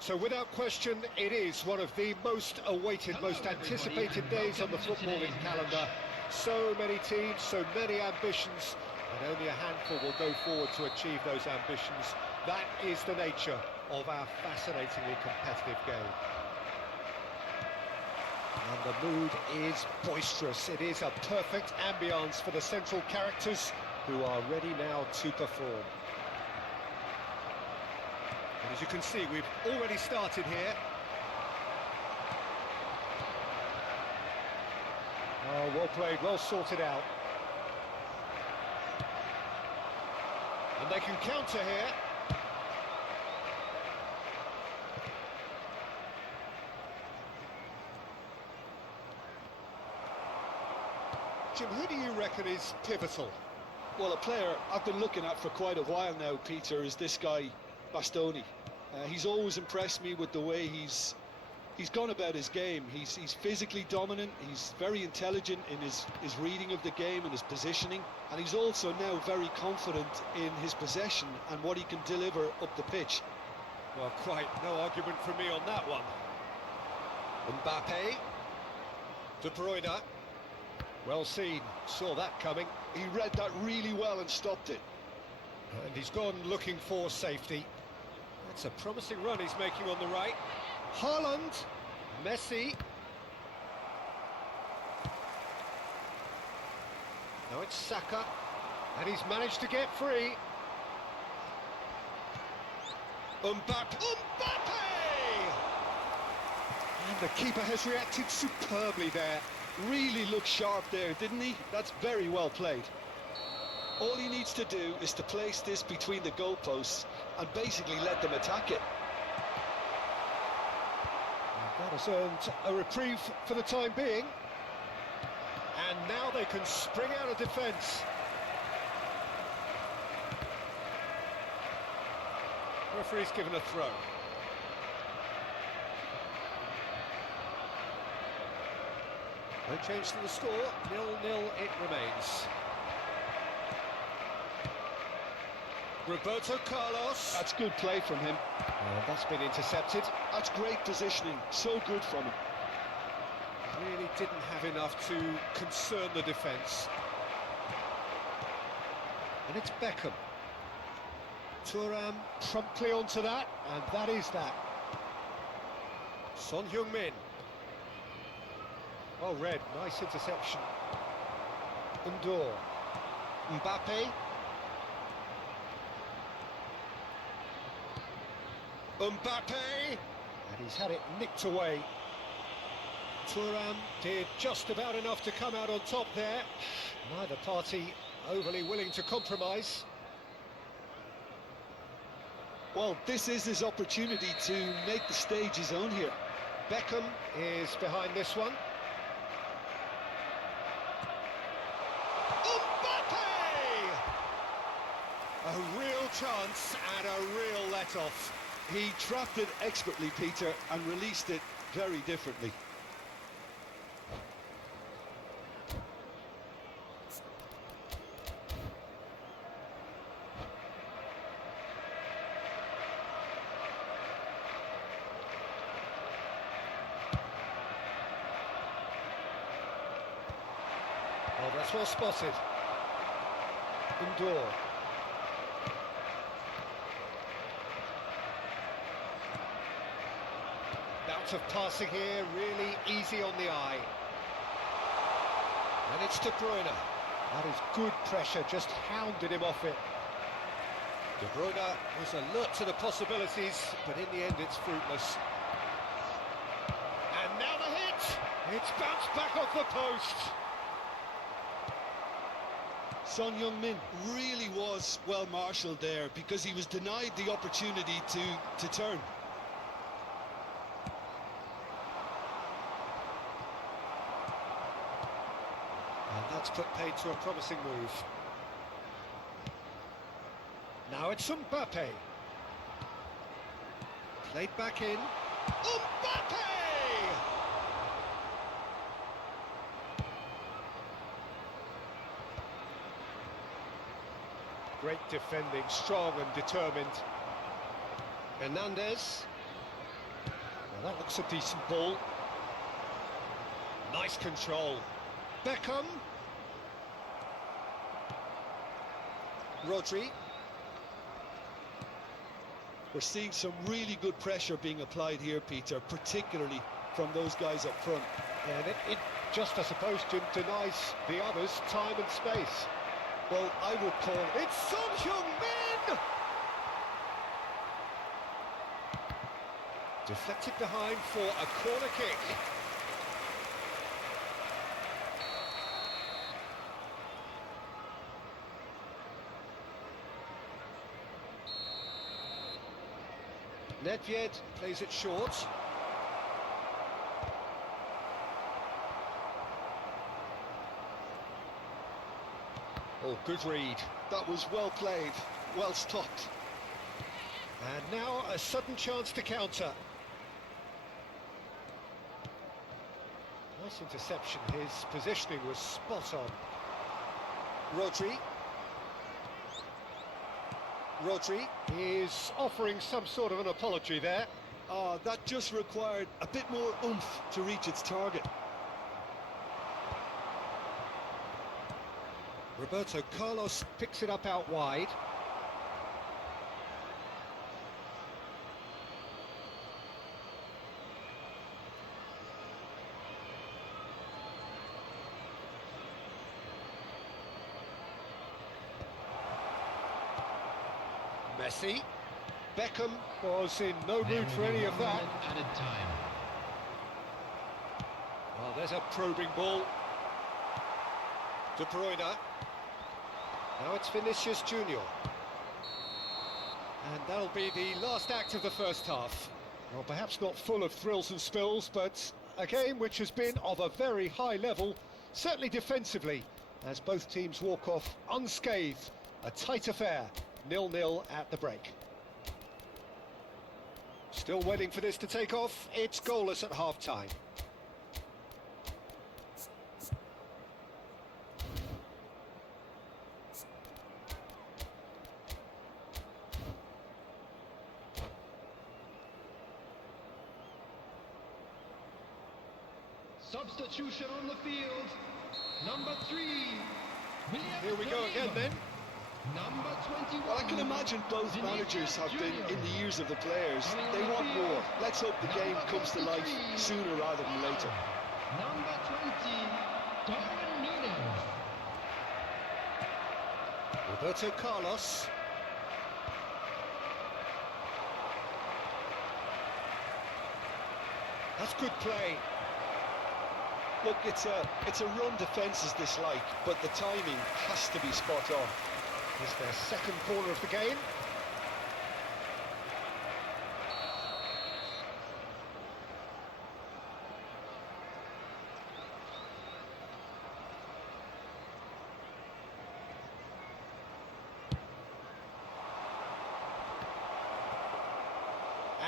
So without question, it is one of the most awaited, most anticipated days on the footballing calendar. So many teams, so many ambitions, and only a handful will go forward to achieve those ambitions. That is the nature of our fascinatingly competitive game. And the mood is boisterous. It is a perfect ambience for the central characters who are ready now to perform. And as you can see, we've already started here. Oh, well played, well sorted out. And they can counter here. Jim, who do you reckon is pivotal? Well, a player I've been looking at for quite a while now, Peter, is this guy, Bastoni. He's always impressed me with the way he's gone about his game. He's physically dominant, he's very intelligent in his reading of the game and his positioning, and he's also now very confident in his possession and what he can deliver up the pitch. Well, quite no argument from me on that one. Mbappe. De Bruyne. Well seen, saw that coming. He read that really well and stopped it. And he's gone looking for safety. That's a promising run he's making on the right. Haaland, Messi. Now it's Saka, and he's managed to get free. Mbappe! And the keeper has reacted superbly there. Really looked sharp there, didn't he? That's very well played. All he needs to do is to place this between the goalposts and basically let them attack it. That has earned a reprieve for the time being. And now they can spring out of defence. Referee's given a throw. No change to the score, 0-0 it remains. Roberto Carlos. That's good play from him. That's been intercepted. That's great positioning, so good from him. Really didn't have enough to concern the defence. And it's Beckham. Thuram promptly onto that, and that is that. Son Heung-min. Well read, nice interception. Ndor. Mbappe. Mbappe! And he's had it nicked away. Thuram did just about enough to come out on top there. Neither party overly willing to compromise. Well, this is his opportunity to make the stage his own here. Beckham is behind this one. A real chance and a real let-off. He trapped it expertly, Peter, and released it very differently. Oh, that's well spotted. Ndor. Bout of passing here, really easy on the eye. And it's De Bruyne. That is good pressure, just hounded him off it. De Bruyne was alert to the possibilities, but in the end it's fruitless. And now the hit! It's bounced back off the post. Son Heung-min really was well marshalled there because he was denied the opportunity to turn. And that's put paid to a promising move. Now it's Mbappe. Played back in. Mbappe! Great defending, strong and determined. Hernandez. Well, that looks a decent ball. Nice control. Beckham. Rodri. We're seeing some really good pressure being applied here, Peter, particularly from those guys up front. And it just, I suppose, denies the others time and space. Well, I would call it... It's Son Heung-min! Deflected behind for a corner kick. Nedved plays it short. Oh, good read. That was well played, well stopped. And now a sudden chance to counter. Nice interception. His positioning was spot on. Rodri. Rodri is offering some sort of an apology there. That just required a bit more oomph to reach its target. Roberto Carlos picks it up out wide. Messi. Beckham was in no mood for any of that. Added time. Well, there's a probing ball. De Bruyne. Now it's Vinicius Junior. And that'll be the last act of the first half. Well, perhaps not full of thrills and spills, but a game which has been of a very high level, certainly defensively, as both teams walk off unscathed. A tight affair, 0-0 at the break. Still waiting for this to take off. It's goalless at half-time. Substitution on the field. Number 3. Here we go again then. Number 21. Well, I can imagine both managers have been in the ears of the players. They want more. Let's hope the game comes to life sooner rather than later. Number 20. Darwin Núñez. Roberto Carlos. That's good play. Look, it's a run defences dislike, but the timing has to be spot on. It's their second corner of the game.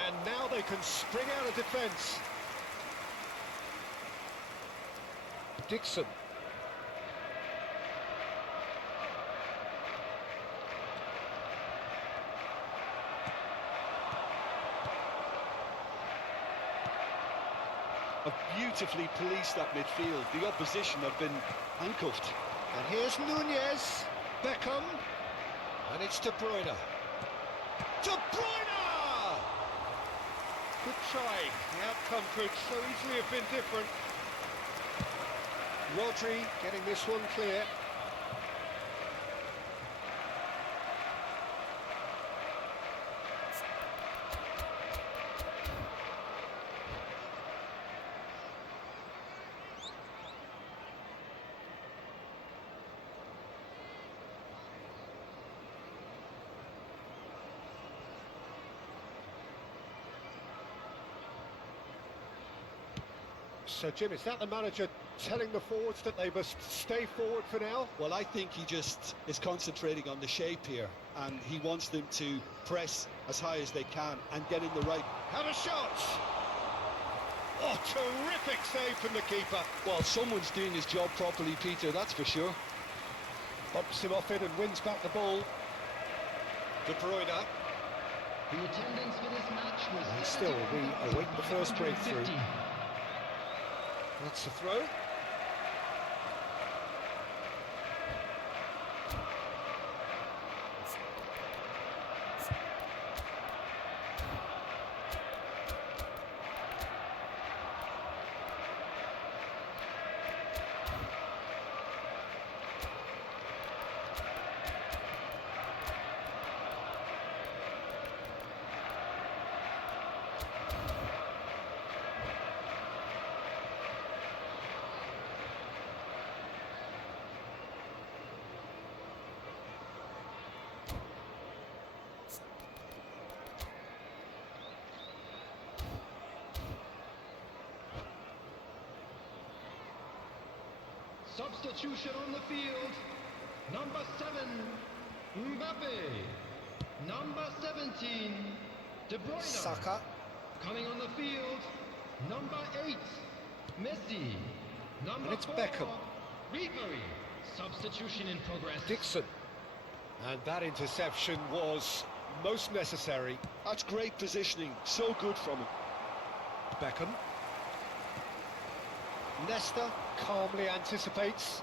And now they can spring out of defence. Dixon. Have beautifully policed that midfield. The opposition have been handcuffed. And here's Núñez. Beckham. And it's De Bruyne. De Bruyne! Good try. The outcome could so easily have been different. Rodri getting this one clear. So, Jim, is that the manager telling the forwards that they must stay forward for now? Well, I think he just is concentrating on the shape here, and he wants them to press as high as they can and get in the right... Have a shot! Oh, terrific save from the keeper. Well, someone's doing his job properly, Peter, that's for sure. Bumps him off it and wins back the ball. De Bruyne. The attendance for this match was And still, we await the first breakthrough. 550. That's the throw. Substitution on the field. Number 7, Mbappe. Number 17, De Bruyne. Saka. Coming on the field, number 8, Messi. Number And it's 4, Beckham. Ribery. Substitution in progress. Dixon. And that interception was most necessary. That's great positioning, so good from him. Beckham. Nesta calmly anticipates.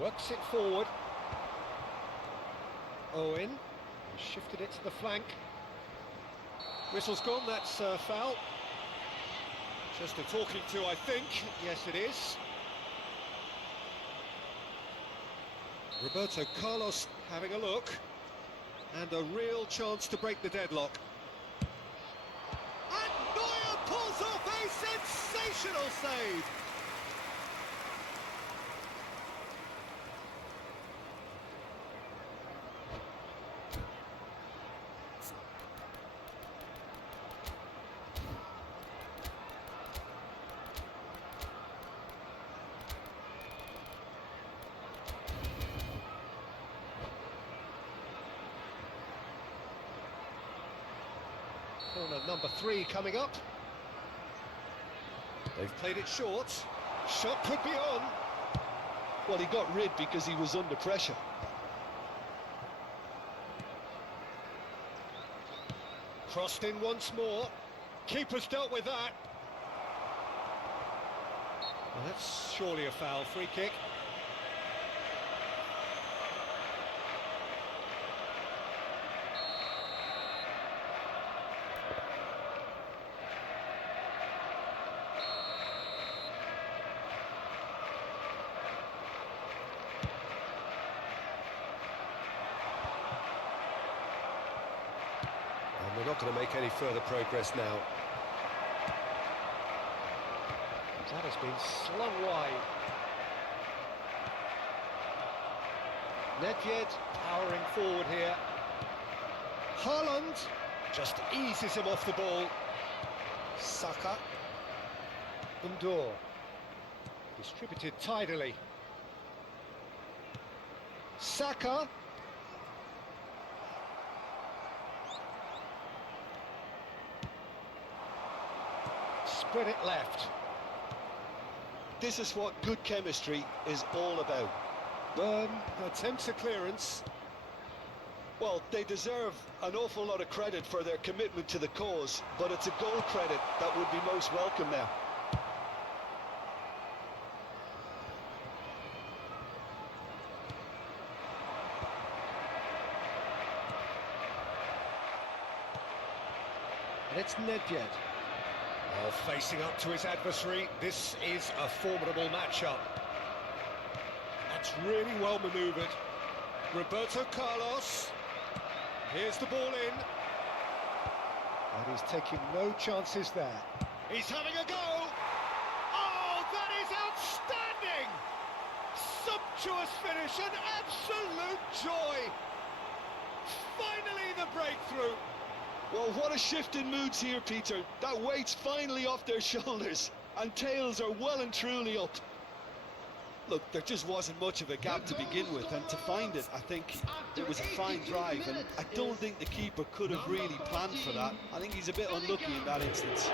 Works it forward. Owen. Shifted it to the flank. Whistle's gone, that's foul. Just a talking to, I think. Yes, it is. Roberto Carlos having a look. And a real chance to break the deadlock. And Neuer pulls off a sensational save. Corner number 3 coming up. They've played it short. Shot could be on. Well, he got rid because he was under pressure. Crossed in once more. Keeper's dealt with that. Well, that's surely a foul. Free kick. We're not going to make any further progress now. That has been slung wide. Nedved powering forward here. Haaland just eases him off the ball. Saka. Undur. Distributed tidily. Saka. Spread it left. This is what good chemistry is all about. Burn attempts a clearance. Well, they deserve an awful lot of credit for their commitment to the cause, but it's a goal credit that would be most welcome now. And it's Nedved. Oh, facing up to his adversary, this is a formidable matchup. That's really well manoeuvred. Roberto Carlos. Here's the ball in. And he's taking no chances there. He's having a go. Oh, that is outstanding! Sumptuous finish, an absolute joy. Finally the breakthrough. Well, what a shift in moods here, Peter. That weight's finally off their shoulders, and tails are well and truly up. Look, there just wasn't much of a gap to begin with, and to find it, I think it was a fine drive, and I don't think the keeper could have really planned for that. I think he's a bit unlucky in that instance.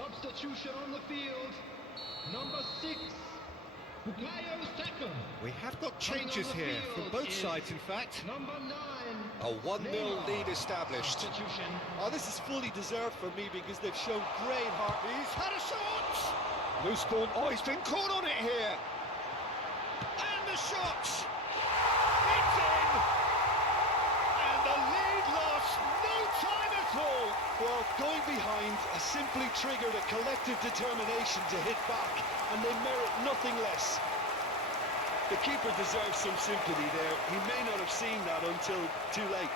Substitution on the field. Number 6, Bukayo Saka. We have got changes Coming on the here from field both is sides, in fact. Number 9. A 1-0 lead established. Substitution. Oh, this is fully deserved for me because they've shown great heart. He's had a shot! Loose ball. Oh, he's been caught on it here. And the shot! It's in! And the lead lost no time at all. Well, going behind has simply triggered a collective determination to hit back, and they merit nothing less. The keeper deserves some sympathy there. He may not have seen that until too late.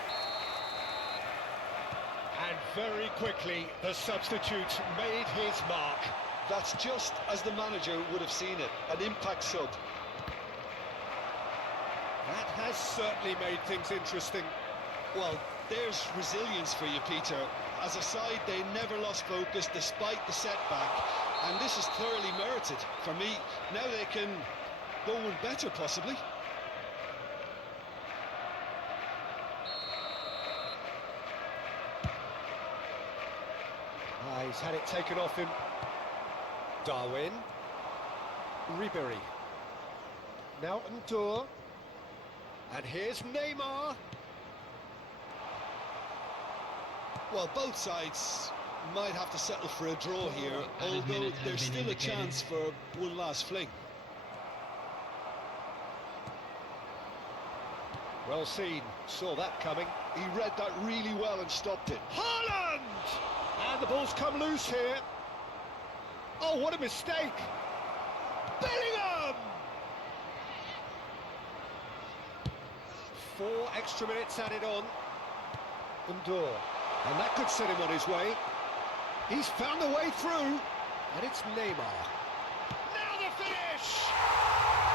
And very quickly, the substitute made his mark. That's just as the manager would have seen it, an impact sub. That has certainly made things interesting. Well, there's resilience for you, Peter. As a side, they never lost focus despite the setback, and this is thoroughly merited. For me, now they can go one better, possibly. He's had it taken off him. Darwin. Ribery. Now Ndour. And here's Neymar. Well, both sides might have to settle for a draw here, although there's still a chance for one last fling. Well seen, saw that coming. He read that really well and stopped it. Haaland! And the ball's come loose here. Oh, what a mistake! Bellingham! 4 extra minutes added on. Ndour. And that could set him on his way. He's found a way through. And it's Neymar. Now the finish!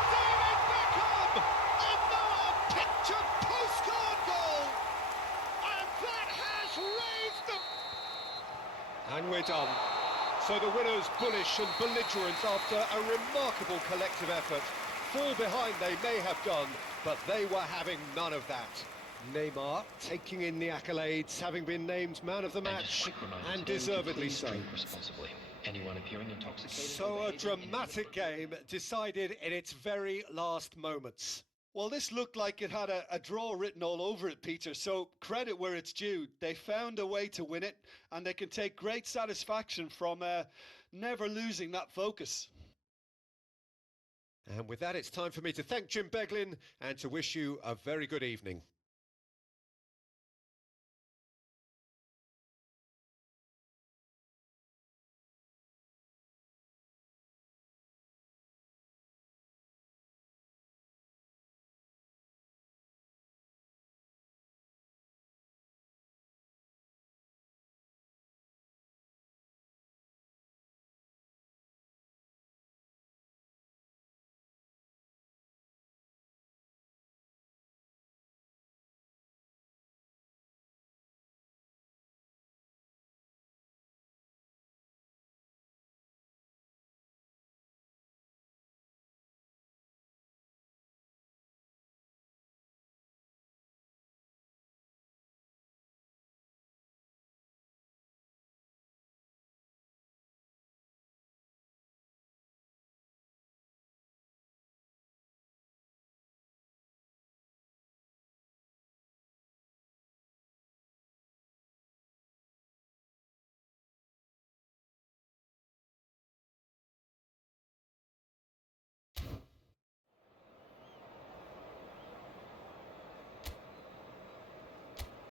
David Beckham! Another picture postcard goal! And that has raised them! And we're done. So the winners bullish and belligerent after a remarkable collective effort. Fall behind they may have done, but they were having none of that. Neymar taking in the accolades, having been named man of the match, and deservedly so. Anyone appearing intoxicated? So a dramatic game decided in its very last moments. Well, this looked like it had a draw written all over it, Peter, so credit where it's due. They found a way to win it, and they can take great satisfaction from never losing that focus. And with that, it's time for me to thank Jim Beglin and to wish you a very good evening.